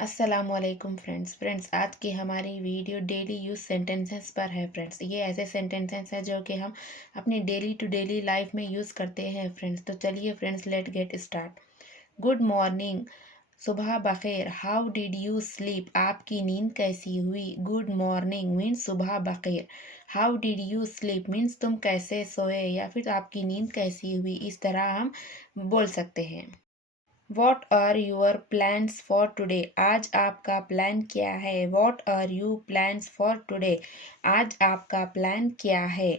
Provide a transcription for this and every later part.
अस्सलामुअलैकुम फ्रेंड्स आज की हमारी वीडियो डेली यूज सेंटेंसेस पर है फ्रेंड्स। ये ऐसे सेंटेंसेस हैं जो कि हम अपनी डेली टू डेली लाइफ में यूज़ करते हैं फ्रेंड्स। तो चलिए friends, let get start. Good morning, सुबह बखैर। हाउ डिड यू स्लीप, आपकी नींद कैसी हुई। गुड मॉर्निंग मीन्स सुबह बखैर। How did you sleep means तुम कैसे सोए या फिर आपकी नींद कैसी हुई। इस तरह हम बोल सकते हैं। What are your plans for today, आज आपका प्लान क्या है। What are you plans for today, आज आपका प्लान क्या है।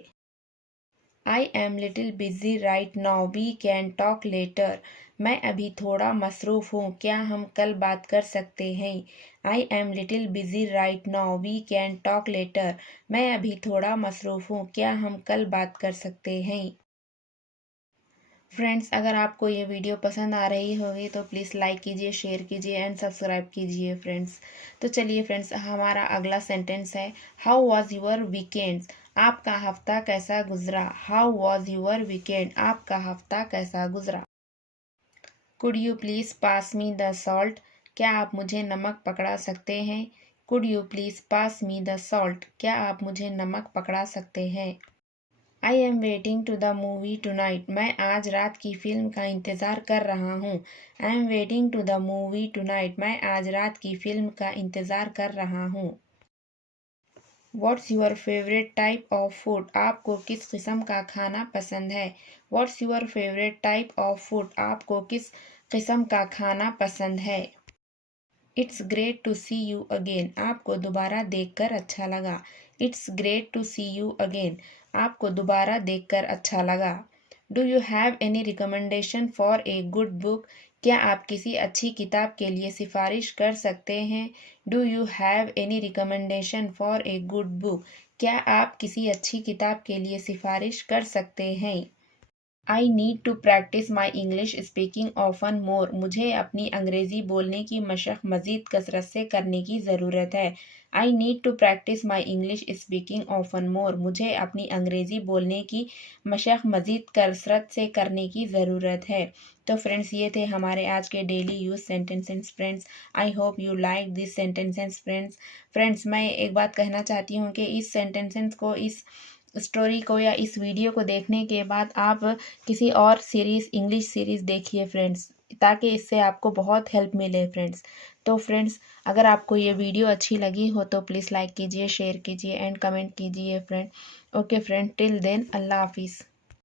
I am little busy right now, we can talk later, मैं अभी थोड़ा मसरूफ़ हूँ, क्या हम कल बात कर सकते हैं। I am little busy right now, we can talk later, मैं अभी थोड़ा मसरूफ़ हूँ, क्या हम कल बात कर सकते हैं। फ्रेंड्स, अगर आपको ये वीडियो पसंद आ रही होगी तो प्लीज़ लाइक कीजिए, शेयर कीजिए एंड सब्सक्राइब कीजिए फ्रेंड्स। तो चलिए फ्रेंड्स, हमारा अगला सेंटेंस है हाउ वॉज यूर वीकेंड्स, आपका हफ्ता कैसा गुजरा। हाउ वॉज यूर वीकेंड, आपका हफ्ता कैसा गुजरा। Could you please pass me the salt, क्या आप मुझे नमक पकड़ा सकते हैं। Could you please pass me the salt, क्या आप मुझे नमक पकड़ा सकते हैं। I am waiting to the movie tonight, मैं आज रात की फिल्म का इंतज़ार कर रहा हूँ। I am waiting to the movie tonight, मैं आज रात की फिल्म का इंतज़ार कर रहा हूँ। What's your favourite type of food, आपको किस किस्म का खाना पसंद है। What's your favourite type of food, आपको किस किस्म का खाना पसंद है। It's great to see you again, आपको दोबारा देखकर अच्छा लगा। It's great to see you again, आपको दोबारा देखकर अच्छा लगा। Do you have any recommendation for a good book, क्या आप किसी अच्छी किताब के लिए सिफारिश कर सकते हैं। Do you have any recommendation for a good book, क्या आप किसी अच्छी किताब के लिए सिफारिश कर सकते हैं। I need to practise my English speaking often more, मुझे अपनी अंग्रेज़ी बोलने की मशक मज़ीद कसरत से करने की ज़रूरत है। I need to practise my English speaking often more, मुझे अपनी अंग्रेज़ी बोलने की मशक मज़ीद कसरत से करने की ज़रूरत है। तो फ्रेंड्स, ये थे हमारे आज के daily use sentences friends. I hope you like this sentences friends. Friends, मैं एक बात कहना चाहती हूँ कि इस सेंटेंसेस को, इस स्टोरी को या इस वीडियो को देखने के बाद आप किसी और सीरीज़, इंग्लिश सीरीज़ देखिए फ्रेंड्स, ताकि इससे आपको बहुत हेल्प मिले फ्रेंड्स। तो फ्रेंड्स, अगर आपको ये वीडियो अच्छी लगी हो तो प्लीज़ लाइक कीजिए, शेयर कीजिए एंड कमेंट कीजिए friend. Okay friend, till then अल्लाह हाफिज़।